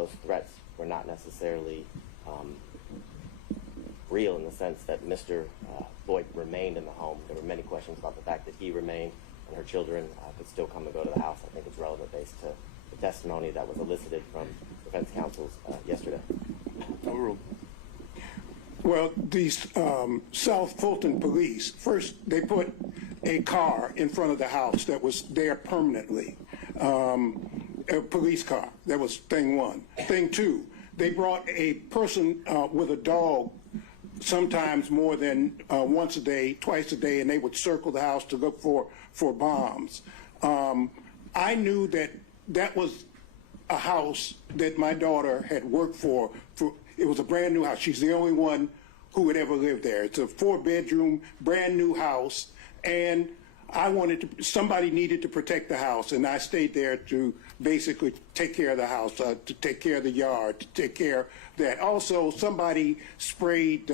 those threats were not necessarily real in the sense that Mr. Boyd remained in the home. There were many questions about the fact that he remained and her children could still come and go to the house. I think it's relevant based to the testimony that was elicited from defense counsels yesterday. Overruled. Well, these South Fulton police, first they put a car in front of the house that was there permanently, a police car. That was thing one. Thing two, they brought a person with a dog sometimes more than once a day, twice a day, and they would circle the house to look for bombs. I knew that that was a house that my daughter had worked for. It was a brand new house. She's the only one who would ever live there. It's a 4-bedroom, brand new house, and somebody needed to protect the house, and I stayed there to basically take care of the house, to take care of the yard, to take care of that. Also, somebody sprayed,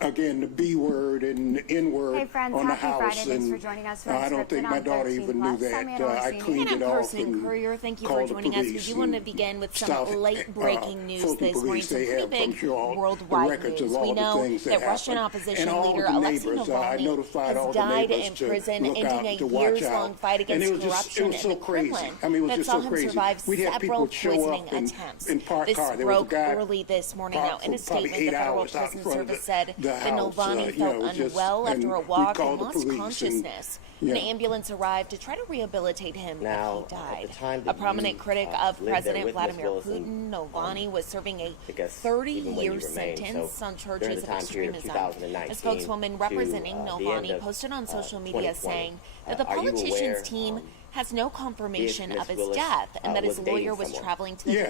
again, the B word and the N word hey friends, on the happy house. Friday. Thanks for joining us. I don't think my daughter even knew that. I cleaned it off and Courier, thank you for called the joining us. We police do want to and begin with some South, late-breaking news Fulton this morning. police, Some they pretty have, big I'm sure, all the worldwide records news. of all We the know things that that Russian happened. opposition And all leader the Alexei neighbors, I Navalny notified all has the died neighbors in to prison, look ending out, a to watch years-long out. fight And against corruption it was so in the crazy. Kremlin I mean, it was that just saw so him crazy. survive We'd have several people show poisoning up attempts. in parked This car. There was a broke guy early this morning. Now, in a for probably statement, the 8 Federal hours out in Prison front of Service said the that house, Navalny felt unwell after a walk and lost consciousness. An ambulance arrived to try to rehabilitate him, but he died. A prominent critic of President Vladimir Putin, Navalny was serving a 30-year sentence on charges of extremism. A spokeswoman representing Navalny posted on social media saying that the politician's team has no confirmation of his death and that his lawyer was traveling to the town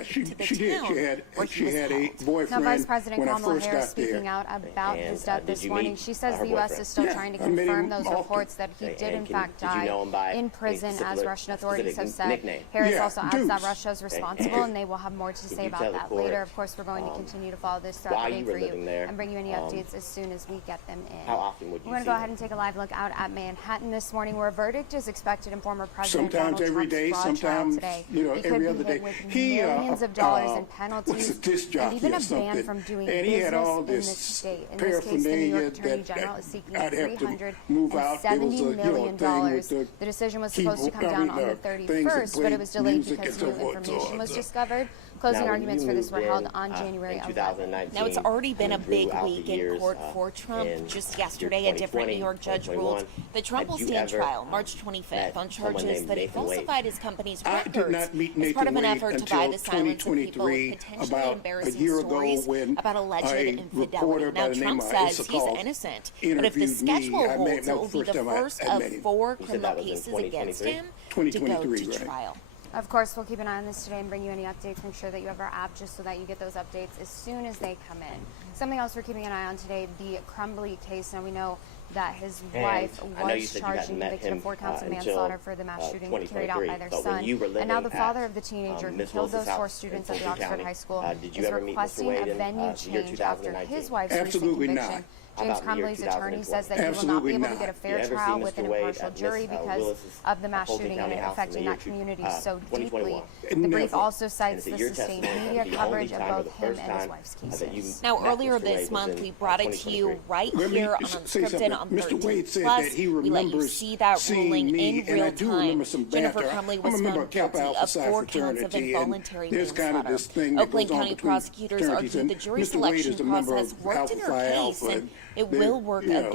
where he was held. Now, Vice President Kamala Harris speaking out about his death this morning. She says the U.S. is still trying to confirm those reports that he did in fact die in prison, as Russian authorities have said. Harris also adds that Russia is responsible, and they will have more to say about that later. Of course, we're going to continue to follow this throughout the day for you and bring you any updates as soon as we get them in. How often would you We're going to go ahead and take a live look out at Manhattan this morning, where a verdict is expected in former President sometimes Donald every Trump's day, fraud trial sometimes today. every other day. He millions of dollars in penalties and even a ban from doing business in this state. In this case, the New York Attorney General is seeking $370 million. The decision was supposed to come down on the 31st, but it was delayed because new information was discovered. Closing arguments for this were held on January 11th. Now, it's already been a big week in court for Trump. Just yesterday, a different New York judge ruled that Trump will stand trial March 25th on charges that he falsified his company's records as part of an effort to buy the silence of people with potentially embarrassing stories about alleged infidelity. Now, Trump says he's innocent, but if the schedule holds, it will be the first of 4 criminal cases against him to go to trial. Of course, we'll keep an eye on this today and bring you any updates. Make sure that you have our app just so that you get those updates as soon as they come in. Something else we're keeping an eye on today, the Crumbly case. Now, we know that his wife was charged and convicted of 4 counts of manslaughter for the mass shooting carried out by their son. And now the father of the teenager who killed those 4 students at the Oxford High School is requesting a venue change after his wife's recent conviction. James Crumbly's attorney says that he will not be able to get a fair trial with an impartial jury because of the mass shooting and it affecting that community so deeply. The brief also cites the sustained media coverage of both him and his wife's cases. Now, earlier this month, we brought it to you right here on Unscripted on 13 Plus. We let you see that ruling in real time. Jennifer Crumbly was found guilty of 4 counts of involuntary manslaughter. Oakland County prosecutors argued the jury selection process worked in her case and it will work again.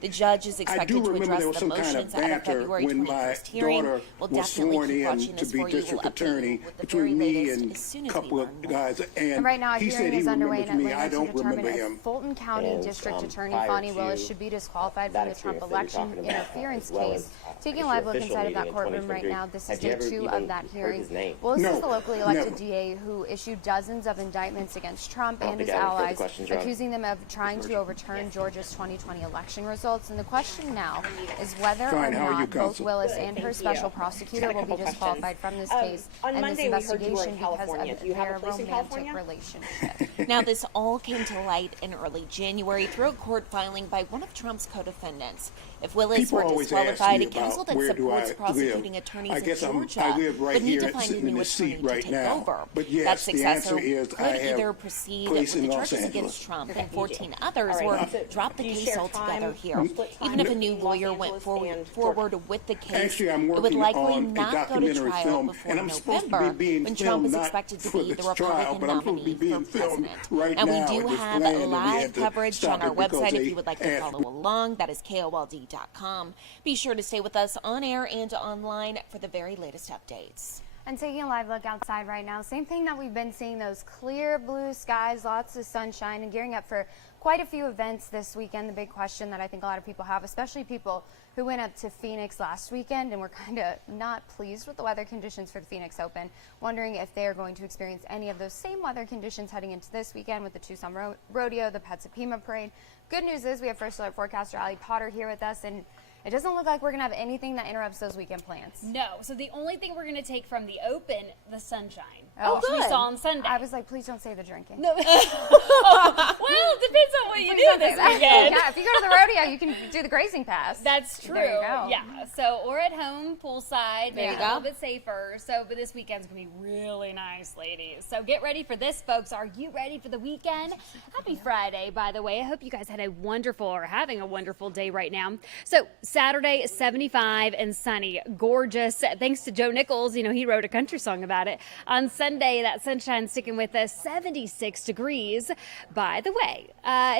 The judge is expected to address the motions at a February 21st hearing. We'll definitely keep watching this for you. We'll update you with the very latest as soon as we learn more. And right now, a hearing is underway in Atlanta to determine if Fulton County District Attorney Fonnie Willis should be disqualified from the Trump election interference case. Taking a live look inside of that courtroom right now, this is day 2 of that hearing. Willis is the locally elected DA who issued dozens of indictments against Trump and his allies, accusing them of trying to overturn Georgia's 2020 election results. And the question now is whether or not both Willis and her special prosecutor will be disqualified from this case and this investigation because of their romantic relationship. Now, this all came to light in early January through a court filing by one of Trump's co-defendants. If Willis were disqualified, a counsel that supports prosecuting attorneys in Georgia would need to find a new attorney to take over. That successor could either proceed with the charges against Trump and 14 others or drop the case altogether here. Even if a new lawyer went forward with the case, it would likely not go to trial before November, when Trump is expected to be the Republican nominee for president. Now, we do have live coverage on our website if you would like to follow along. That is KOLD.com. Be sure to stay with us on air and online for the very latest updates. And taking a live look outside right now, same thing that we've been seeing, those clear blue skies, lots of sunshine, and gearing up for quite a few events this weekend. The big question that I think a lot of people have, especially people who went up to Phoenix last weekend and were kind of not pleased with the weather conditions for the Phoenix Open, wondering if they are going to experience any of those same weather conditions heading into this weekend with the Tucson Rodeo, the Pets of Pima Parade. Good news is we have First Alert forecaster Ali Potter here with us, and it doesn't look like we're going to have anything that interrupts those weekend plans. No. So the only thing we're going to take from the Open, the sunshine. Oh, which we saw on Sunday. I was like, please don't say the drinking. No. Well, it depends on what you do this weekend. Yeah, if you go to the rodeo, you can do the grazing pass. That's true. There you go. Yeah. So, or at home, poolside. There you go. A little bit safer. So, but this weekend's going to be really nice, ladies. So get ready for this, folks. Are you ready for the weekend? Happy Friday, by the way. I hope you guys had a wonderful or having a wonderful day right now. So Saturday, 75 and sunny. Gorgeous. Thanks to Joe Nichols. You know, he wrote a country song about it. On Sunday, that sunshine sticking with us, 76 degrees. By the way,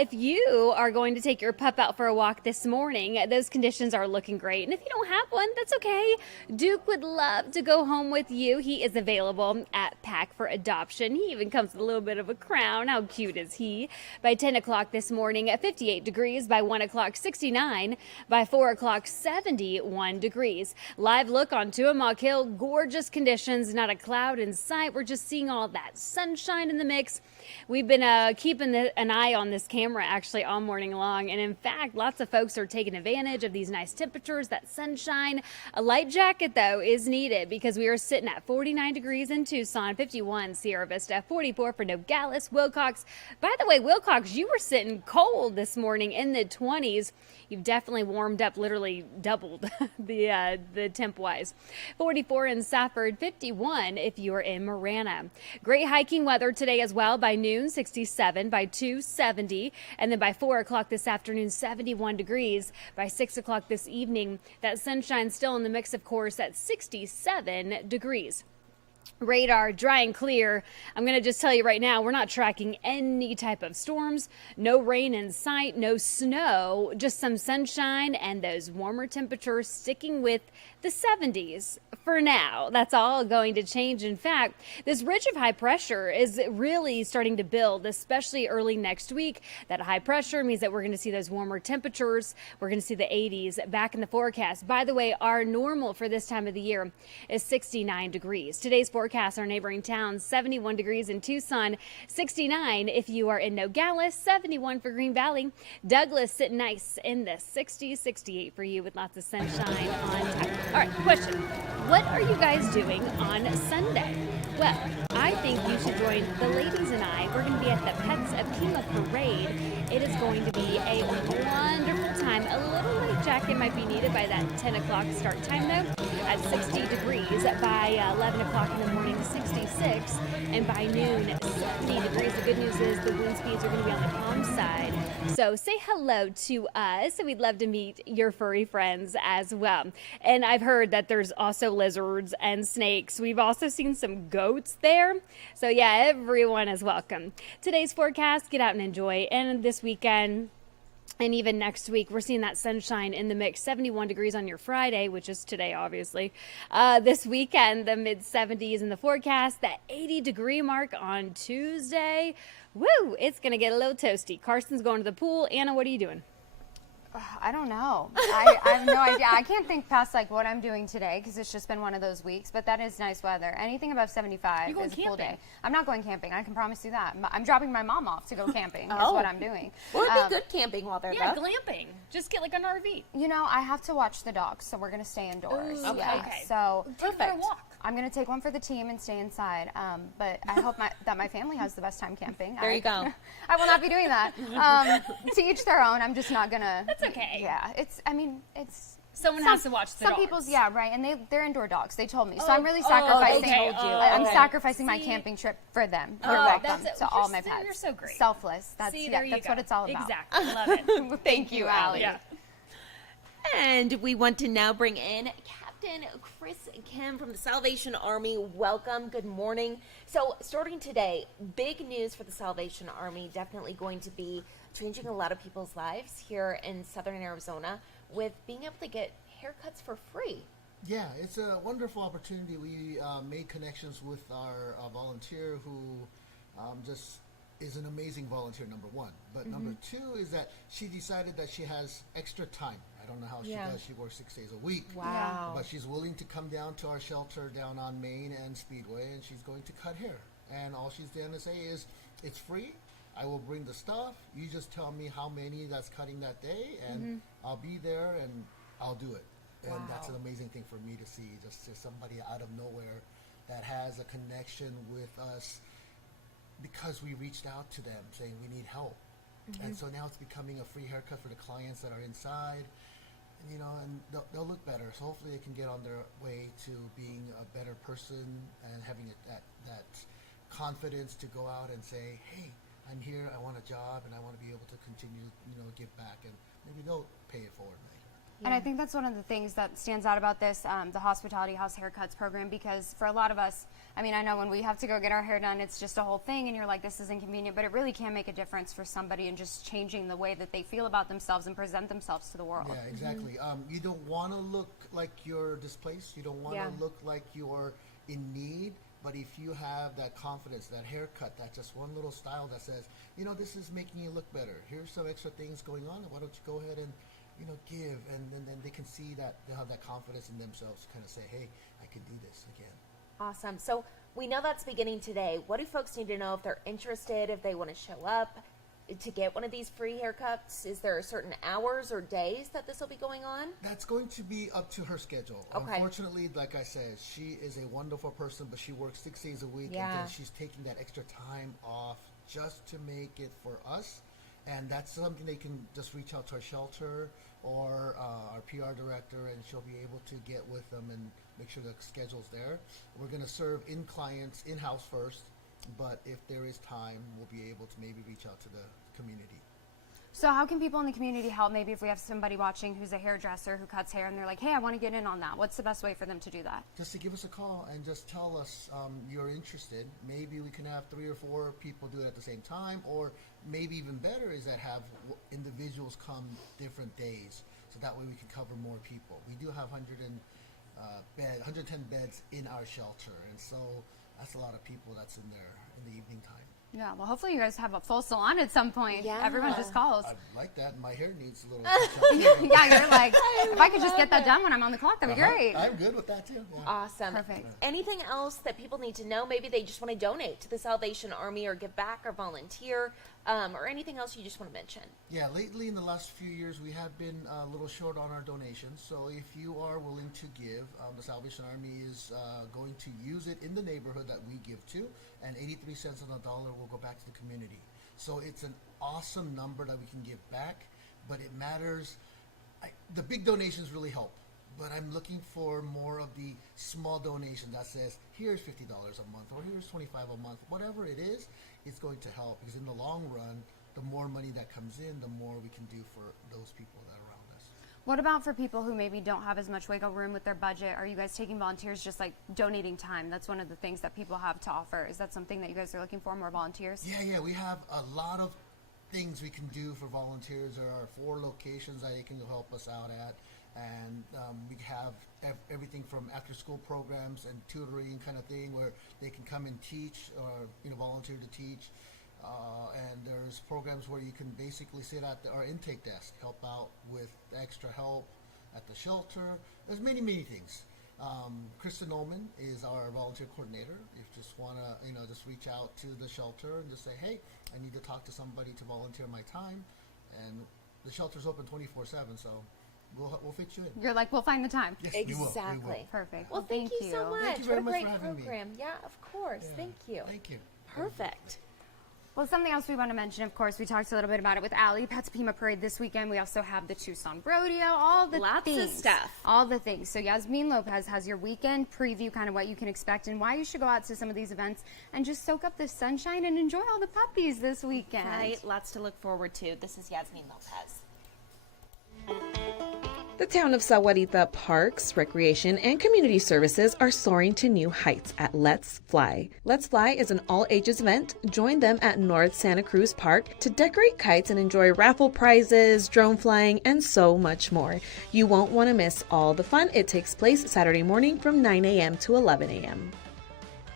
if you are going to take your pup out for a walk this morning, those conditions are looking great. And if you don't have one, that's okay. Duke would love to go home with you. He is available at Pack for Adoption. He even comes with a little bit of a crown. How cute is he? By 10 o'clock this morning, at 58 degrees. By 1 o'clock, 69. By 4 o'clock, 71 degrees. Live look on Tuamaque Hill. Gorgeous conditions. Not a cloud in sight. We're just seeing all that sunshine in the mix. We've been keeping an eye on this camera actually all morning long. And in fact, lots of folks are taking advantage of these nice temperatures, that sunshine. A light jacket, though, is needed because we are sitting at 49 degrees in Tucson, 51 Sierra Vista, 44 for Nogales, Wilcox. By the way, Wilcox, you were sitting cold this morning in the 20s. You've definitely warmed up, literally doubled the temp-wise. 44 in Safford, 51 if you're in Marana. Great hiking weather today as well. By noon, 67. By 2, 70. And then by 4 o'clock this afternoon, 71 degrees. By 6 o'clock this evening, that sunshine still in the mix, of course, at 67 degrees. Radar dry and clear. I'm going to just tell you right now, we're not tracking any type of storms. No rain in sight, no snow, just some sunshine and those warmer temperatures sticking with the 70s for now. That's all going to change. In fact, this ridge of high pressure is really starting to build, especially early next week. That high pressure means that we're going to see those warmer temperatures. We're going to see the 80s back in the forecast. By the way, our normal for this time of the year is 69 degrees. Today's forecast, our neighboring towns, 71 degrees in Tucson, 69 if you are in Nogales, 71 for Green Valley. Douglas sitting nice in the 60s, 68 for you with lots of sunshine on tap. All right, question. What are you guys doing on Sunday? Well, I think you should join the ladies and I. We're going to be at the Pets of Pima Parade. It is going to be a wonderful time. A little light jacket might be needed by that 10 o'clock start time, though. At 60 degrees. By 11 o'clock in the morning, 66. And by noon, 70 degrees. The good news is the wind speeds are going to be on the calm side. So say hello to us. We'd love to meet your furry friends as well. And I've heard that there's also lizards and snakes. We've also seen some goats there. So yeah, everyone is welcome. Today's forecast, get out and enjoy. And this weekend, and even next week, we're seeing that sunshine in the mix. 71 degrees on your Friday, which is today, obviously. This weekend, the mid-70s in the forecast. That 80-degree mark on Tuesday. Woo! It's going to get a little toasty. Carson's going to the pool. Anna, what are you doing? I don't know. I have no idea. I can't think past like what I'm doing today because it's just been one of those weeks. But that is nice weather. Anything above 75 is a cool day. I'm not going camping. I can promise you that. I'm dropping my mom off to go camping. Is what I'm doing. Well, it'd be good camping while they're Yeah, there. glamping. Just get like an RV. You know, I have to watch the dogs, so we're gonna stay indoors. Ooh, yeah. okay. So Take her a walk. I'm going to take one for the team and stay inside. But I hope that my family has the best time camping. There you go. I will not be doing that. To each their own. I'm just not going to. That's okay. Yeah. It's. Someone has to watch the some dogs. people's, yeah, right, and they're indoor dogs. They told me, so I'm really sacrificing. they told you. I'm Okay. sacrificing my camping trip for them, for welcome to all my pets. You're so great. Selfless. That's That's what it's all about. Exactly. Love it. Thank you, Allie. Yeah. And we want to now bring in Captain Chris Kim from the Salvation Army. Welcome. Good morning. So starting today, big news for the Salvation Army, definitely going to be changing a lot of people's lives here in southern Arizona with being able to get haircuts for free. Yeah, it's a wonderful opportunity. We made connections with our volunteer who just is an amazing volunteer, number one. But number two is that she decided that she has extra time. I don't know how she does. She works 6 days a week. Wow. But she's willing to come down to our shelter down on Main and Speedway, and she's going to cut hair. And all she's going to say is, it's free. I will bring the stuff. You just tell me how many that's cutting that day, and I'll be there, and I'll do it. And that's an amazing thing for me to see, just somebody out of nowhere that has a connection with us because we reached out to them saying we need help. And so now it's becoming a free haircut for the clients that are inside, you know, and they'll look better. So hopefully they can get on their way to being a better person and having that confidence to go out and say, hey, I'm here, I want a job, and I want to be able to continue, you know, give back, and maybe they'll pay it forward later. And I think that's one of the things that stands out about this, the Hospitality House Haircuts program, because for a lot of us, I mean, I know when we have to go get our hair done, it's just a whole thing, and you're like, this is inconvenient, but it really can make a difference for somebody in just changing the way that they feel about themselves and present themselves to the world. Yeah, exactly. You don't want to look like you're displaced. You don't want to look like you're in need. But if you have that confidence, that haircut, that just one little style that says, you know, this is making you look better. Here's some extra things going on. Why don't you go ahead and, you know, give, and then they can see that they'll have that confidence in themselves to kind of say, hey, I can do this again. Awesome. So we know that's beginning today. What do folks need to know if they're interested, if they want to show up to get one of these free haircuts? Is there certain hours or days that this will be going on? That's going to be up to her schedule. Okay. Unfortunately, like I said, she is a wonderful person, but she works 6 days a week, and then she's taking that extra time off just to make it for us. And that's something they can just reach out to our shelter or our PR director, and she'll be able to get with them and make sure the schedule's there. We're going to serve clients in-house first, but if there is time, we'll be able to maybe reach out to the community. So how can people in the community help? Maybe if we have somebody watching who's a hairdresser who cuts hair and they're like, hey, I want to get in on that. What's the best way for them to do that? Just to give us a call and just tell us you're interested. Maybe we can have 3 or 4 people do it at the same time, or maybe even better is that have individuals come different days, so that way we can cover more people. We do have 110 beds in our shelter, and so that's a lot of people that's in there in the evening time. Yeah, well, hopefully you guys have a full salon at some point. Yeah. Everyone just calls. I like that. My hair needs a little Yeah, you're like, if I could just get that done when I'm on the clock, that'd be great. I'm good with that, too. Yeah. Awesome. Perfect. Anything else that people need to know? Maybe they just want to donate to the Salvation Army or give back or volunteer, or anything else you just want to mention? Yeah, lately in the last few years, we have been a little short on our donations. So if you are willing to give, the Salvation Army is going to use it in the neighborhood that we give to, and 83 cents on the dollar will go back to the community. So it's an awesome number that we can give back, but it matters. The big donations really help, but I'm looking for more of the small donation that says, here's $50 a month, or here's $25 a month. Whatever it is, it's going to help, because in the long run, the more money that comes in, the more we can do for those people that are around us. What about for people who maybe don't have as much wiggle room with their budget? Are you guys taking volunteers, just like donating time? That's one of the things that people have to offer. Is that something that you guys are looking for, more volunteers? Yeah, we have a lot of things we can do for volunteers. There are 4 locations that they can help us out at, and we have everything from after-school programs and tutoring kind of thing where they can come and teach or volunteer to teach. And there's programs where you can basically sit at our intake desk, help out with extra help at the shelter. There's many things. Kristen Ullman is our volunteer coordinator. If you just want to, just reach out to the shelter and just say, hey, I need to talk to somebody to volunteer my time. And the shelter's open 24/7, so we'll fit you in. You're like, we'll find the time. Yes, Exactly. We will. Perfect. Well, thank you so much. Thank you very what a much great for having me. program. Yeah, of course. Yeah. Thank you. Thank you. Perfect. Well, something else we want to mention, of course, we talked a little bit about it with Allie. Pets Pima Parade this weekend. We also have the Tucson Rodeo, all the Lots things. of stuff. All the things. So Yasmin Lopez has your weekend preview, kind of what you can expect and why you should go out to some of these events and just soak up the sunshine and enjoy all the puppies this weekend. Right, lots to look forward to. This is Yasmin Lopez. The town of Sahuarita Parks, Recreation, and Community Services are soaring to new heights at Let's Fly. Let's Fly is an all-ages event. Join them at North Santa Cruz Park to decorate kites and enjoy raffle prizes, drone flying, and so much more. You won't want to miss all the fun. It takes place Saturday morning from 9 a.m. to 11 a.m.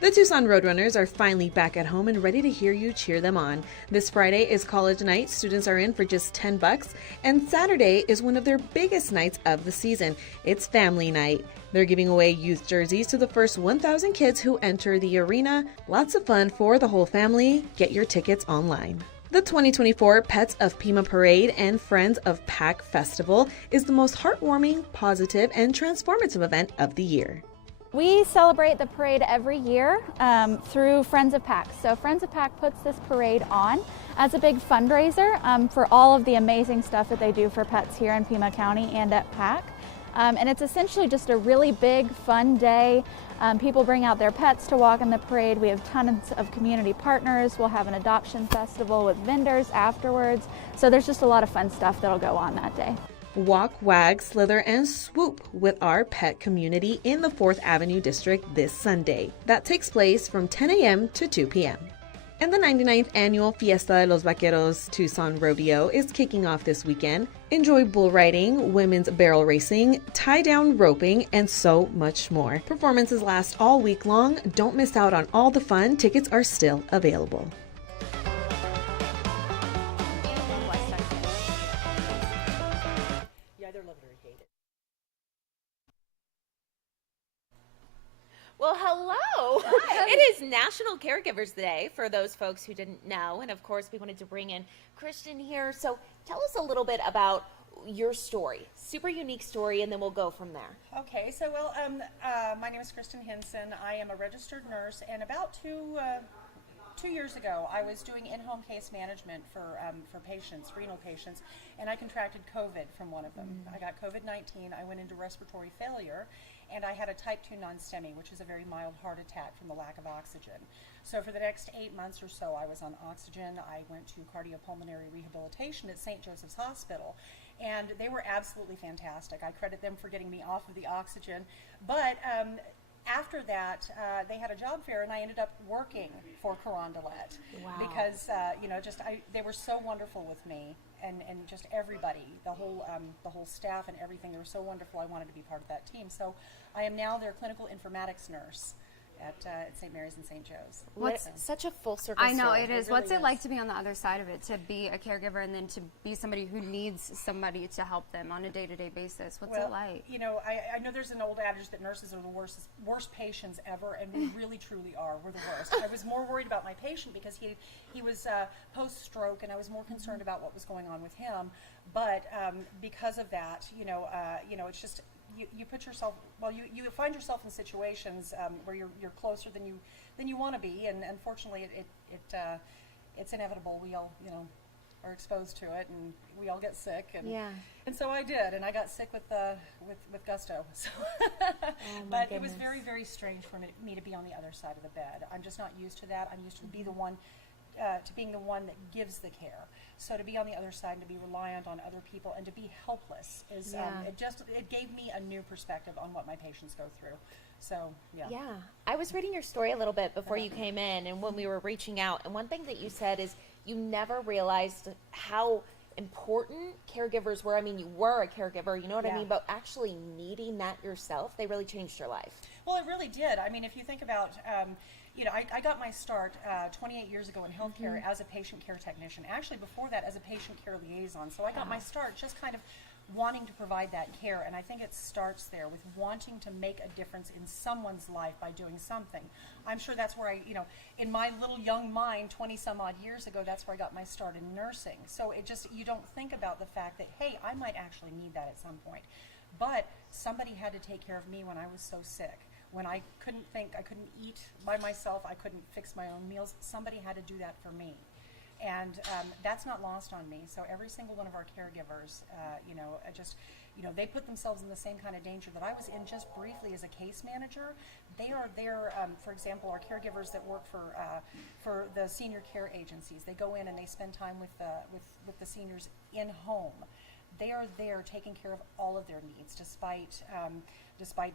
The Tucson Roadrunners are finally back at home and ready to hear you cheer them on. This Friday is college night. Students are in for just $10, and Saturday is one of their biggest nights of the season. It's family night. They're giving away youth jerseys to the first 1,000 kids who enter the arena. Lots of fun for the whole family. Get your tickets online. The 2024 Pets of Pima Parade and Friends of PAC Festival is the most heartwarming, positive, and transformative event of the year. We celebrate the parade every year through Friends of PAC. So Friends of PAC puts this parade on as a big fundraiser for all of the amazing stuff that they do for pets here in Pima County and at PAC. And it's essentially just a really big, fun day. People bring out their pets to walk in the parade. We have tons of community partners. We'll have an adoption festival with vendors afterwards. So there's just a lot of fun stuff that'll go on that day. Walk, wag, slither, and swoop with our pet community in the 4th Avenue District this Sunday. That takes place from 10 a.m. to 2 p.m. And the 99th annual Fiesta de los Vaqueros Tucson Rodeo is kicking off this weekend. Enjoy bull riding, women's barrel racing, tie-down roping, and so much more. Performances last all week long. Don't miss out on all the fun. Tickets are still available. Well, hello. Hi. It is National Caregivers Day for those folks who didn't know. And of course, we wanted to bring in Kristen here. So tell us a little bit about your story, super unique story, and then we'll go from there. Okay, so my name is Kristen Hinson. I am a registered nurse, and about two years ago, I was doing in-home case management for patients, renal patients, and I contracted COVID from one of them. I got COVID-19. I went into respiratory failure, and I had a type 2 non-STEMI, which is a very mild heart attack from the lack of oxygen. So for the next 8 months or so, I was on oxygen. I went to cardiopulmonary rehabilitation at St. Joseph's Hospital, and they were absolutely fantastic. I credit them for getting me off of the oxygen, but after that, they had a job fair, and I ended up working for Carondelet. Wow. Because they were so wonderful with me, and just everybody, the whole staff and everything. They were so wonderful. I wanted to be part of that team. So I am now their clinical informatics nurse at St. Mary's and St. Joe's. What's such a full circle I know story. it is. Really What's it is. like to be on the other side of it, to be a caregiver and then to be somebody who needs somebody to help them on a day-to-day basis? What's it like? You know, I know there's an old adage that nurses are the worst patients ever, and we really, truly are. We're the worst. I was more worried about my patient because he was post-stroke, and I was more concerned about what was going on with him. But because of that, it's just you put yourself, you find yourself in situations where you're closer than you want to be, and unfortunately it's inevitable. We all are exposed to it, and we all get sick, and so I did, and I got sick with gusto. So but it was very, very strange for me to be on the other side of the bed. I'm just not used to that. I'm used to being the one that gives the care. So to be on the other side and to be reliant on other people and to be helpless is it gave me a new perspective on what my patients go through. So Yeah, I was reading your story a little bit before you came in, and when we were reaching out, and one thing that you said is you never realized how important caregivers were. I mean, you were a caregiver, you know what I mean, but actually needing that yourself, they really changed your life. Well, it really did. I mean, if you think about I got my start 28 years ago in healthcare as a patient care technician. Actually, before that, as a patient care liaison. So I got my start just kind of wanting to provide that care. And I think it starts there with wanting to make a difference in someone's life by doing something. I'm sure that's where in my little young mind, 20 some odd years ago, that's where I got my start in nursing. So you don't think about the fact that, hey, I might actually need that at some point. But somebody had to take care of me when I was so sick. When I couldn't think, I couldn't eat by myself, I couldn't fix my own meals, somebody had to do that for me. And that's not lost on me. So every single one of our caregivers, they put themselves in the same kind of danger that I was in just briefly as a case manager. They are there, for example, our caregivers that work for the senior care agencies. They go in and they spend time with the seniors in home. They are there taking care of all of their needs, despite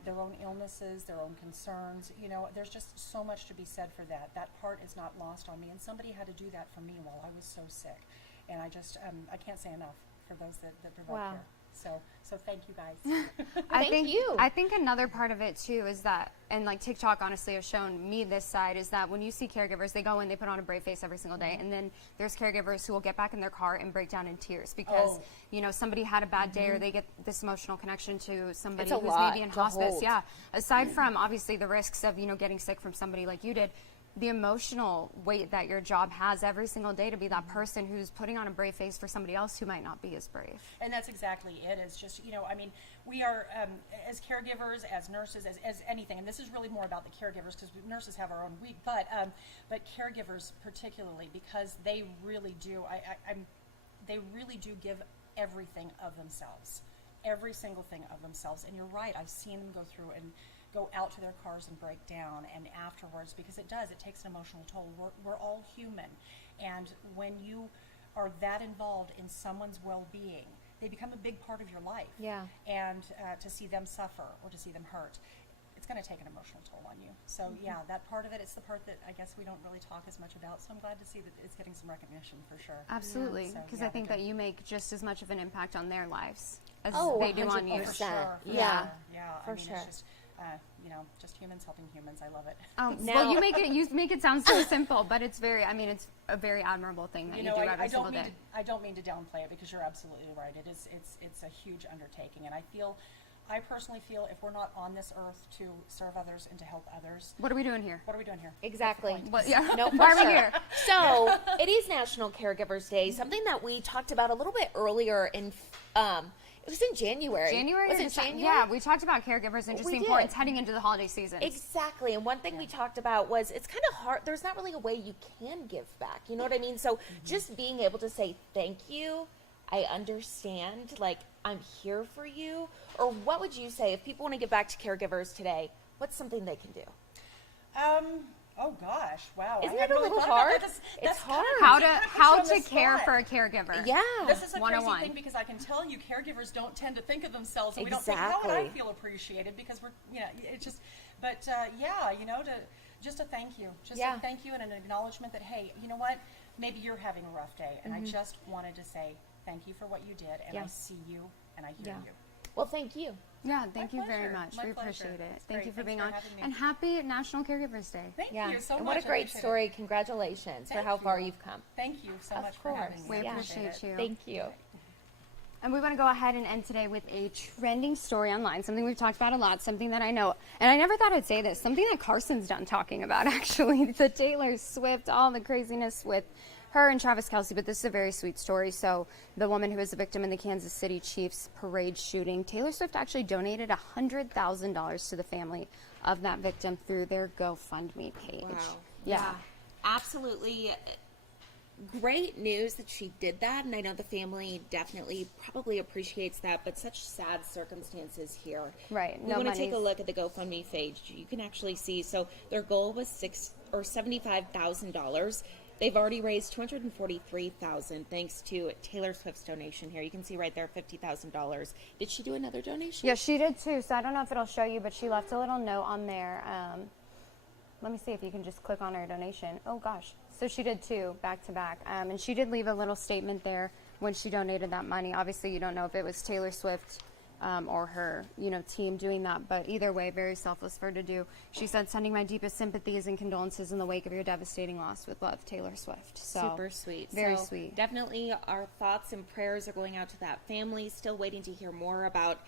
their own illnesses, their own concerns. There's just so much to be said for that. That part is not lost on me, and somebody had to do that for me while I was so sick. And I just, I can't say enough for those that provide care. So thank you guys. I think another part of it too is that, and like TikTok honestly has shown me this side, is that when you see caregivers, they go in, they put on a brave face every single day, and then there's caregivers who will get back in their car and break down in tears because somebody had a bad day or they get this emotional connection to somebody who's maybe in hospice. Yeah. Aside from obviously the risks of getting sick from somebody like you did, the emotional weight that your job has every single day to be that person who's putting on a brave face for somebody else who might not be as brave. And that's exactly it. It's just, we are, as caregivers, as nurses, as anything, and this is really more about the caregivers because nurses have our own week, but caregivers particularly, because they really do, they really do give everything of themselves, every single thing of themselves. And you're right, I've seen them go through and go out to their cars and break down, and afterwards, because it takes an emotional toll. We're all human, and when you are that involved in someone's well-being, they become a big part of your life. Yeah. And to see them suffer or to see them hurt, it's going to take an emotional toll on you. So yeah, that part of it, it's the part that I guess we don't really talk as much about, so I'm glad to see that it's getting some recognition for sure. Absolutely, because I think that you make just as much of an impact on their lives as they do 100%. on you. For sure. Yeah. For sure. It's just humans helping humans. I love it. Well, you make it sound so simple, but it's it's a very admirable thing that you do every single day. I don't mean to downplay it because you're absolutely right. It's a huge undertaking, and I personally feel if we're not on this earth to serve others and to help others, what are we doing here? Exactly. No, why are we here? So it is National Caregivers Day, something that we talked about a little bit earlier in. It was in January. Was it January? Yeah, we talked about caregivers and just the importance heading into the holiday season. Exactly. And one thing we talked about was it's kind of hard. There's not really a way you can give back. You know what I mean? So just being able to say thank you, I understand, like I'm here for you. Or what would you say if people want to give back to caregivers today? What's something they can do? Oh gosh! Wow. Isn't it a little hard? It's hard. How to care for a caregiver. Yeah. This is a crazy thing because I can tell you, caregivers don't tend to think of themselves, and we don't think, how would I feel appreciated? Because we're, it's just, but just a thank you, a thank you and an acknowledgement that hey, you know what? Maybe you're having a rough day, and I just wanted to say thank you for what you did, and I see you and I hear you. Well, thank you. Yeah, thank you very much. We appreciate it. Thank you for being on. And happy National Caregivers Day. Thank you so much. And what a great story. Congratulations for how far you've come. Thank you so much for having me. We appreciate you. Thank you. And we want to go ahead and end today with a trending story online, something we've talked about a lot, something that I know, and I never thought I'd say this, something that Carson's done talking about, actually, the Taylor Swift, all the craziness with her and Travis Kelce, but this is a very sweet story. So the woman who was the victim in the Kansas City Chiefs parade shooting, Taylor Swift actually donated $100,000 to the family of that victim through their GoFundMe page. Wow. Yeah. Absolutely great news that she did that, and I know the family definitely probably appreciates that, but such sad circumstances here. Right. We want to take a look at the GoFundMe page. You can actually see, so their goal was $75,000. They've already raised $243,000 thanks to Taylor Swift's donation here. You can see right there $50,000. Did she do another donation? Yeah, she did too. So I don't know if it'll show you, but she left a little note on there. Let me see if you can just click on her donation. Oh gosh. So she did two back to back. And she did leave a little statement there when she donated that money. Obviously you don't know if it was Taylor Swift or her, team doing that. But either way, very selfless for her to do. She said, "Sending my deepest sympathies and condolences in the wake of your devastating loss. With love, Taylor Swift." So super sweet. Very sweet. Definitely our thoughts and prayers are going out to that family. Still waiting to hear more about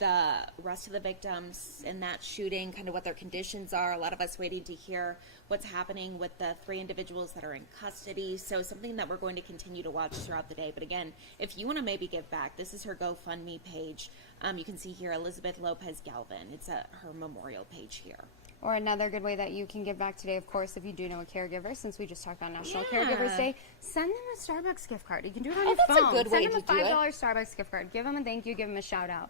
the rest of the victims in that shooting, kind of what their conditions are. A lot of us waiting to hear what's happening with the 3 individuals that are in custody. So something that we're going to continue to watch throughout the day. But again, if you want to maybe give back, this is her GoFundMe page. You can see here Elizabeth Lopez Galvin. It's her memorial page here. Or another good way that you can give back today, of course, if you do know a caregiver, since we just talked about National Caregivers Day, send them a Starbucks gift card. You can do it on your phone. That's a good way to do it. Send them a $5 Starbucks gift card. Give them a thank you, give them a shout out,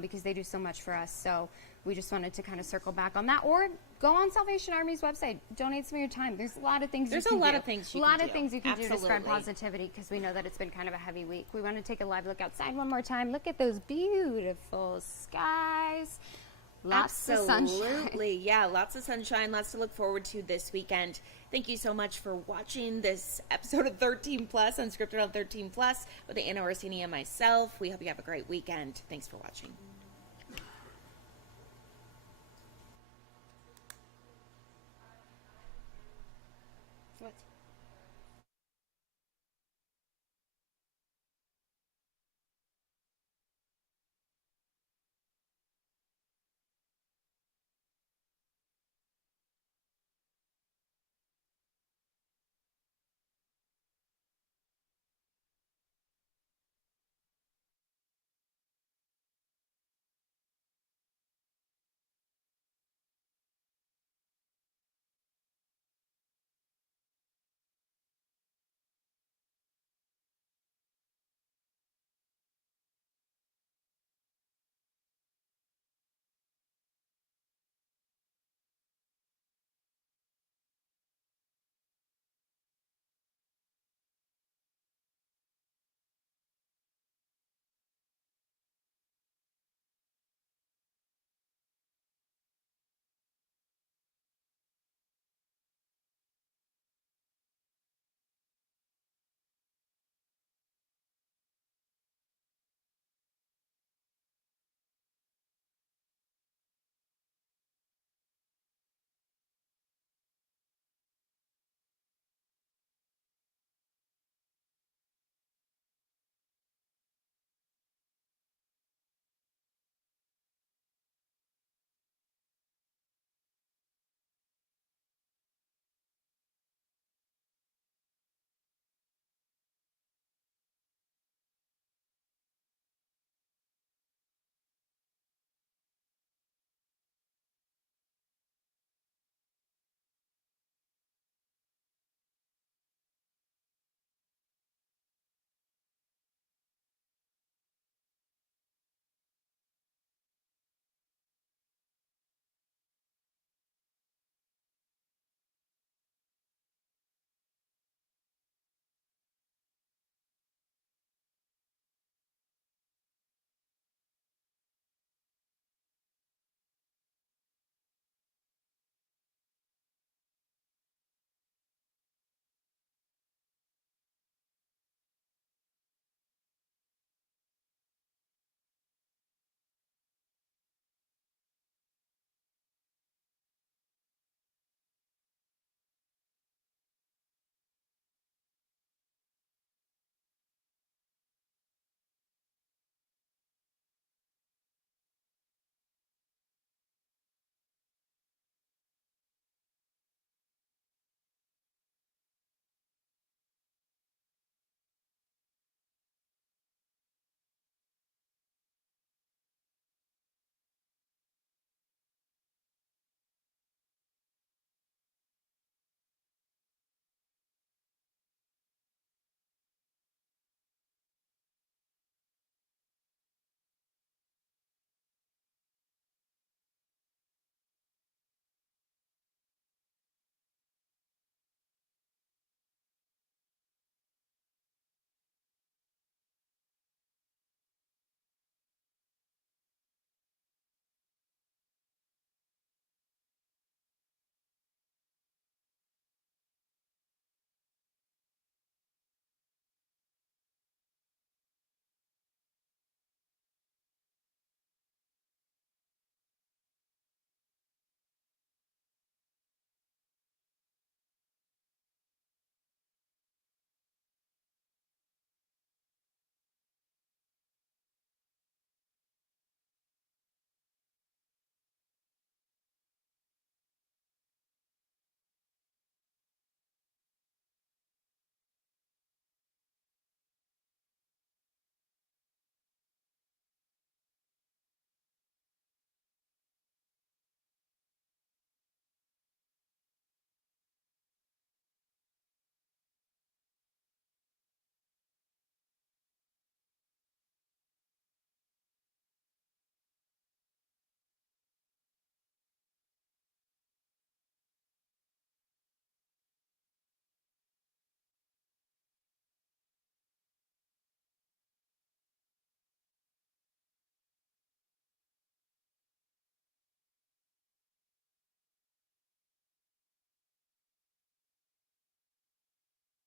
because they do so much for us. So we just wanted to kind of circle back on that. Or go on Salvation Army's website. Donate some of your time. There's a lot of things you can do. There's a lot of things you can do. A lot of things you can do to spread Absolutely. positivity, because we know that it's been kind of a heavy week. We want to take a live look outside one more time. Look at those beautiful skies. Lots of sunshine. Absolutely. Yeah, lots of sunshine, lots to look forward to this weekend. Thank you so much for watching this episode of 13 Plus, Unscripted on 13 Plus, with Anna Orsini and myself. We hope you have a great weekend. Thanks for watching. What?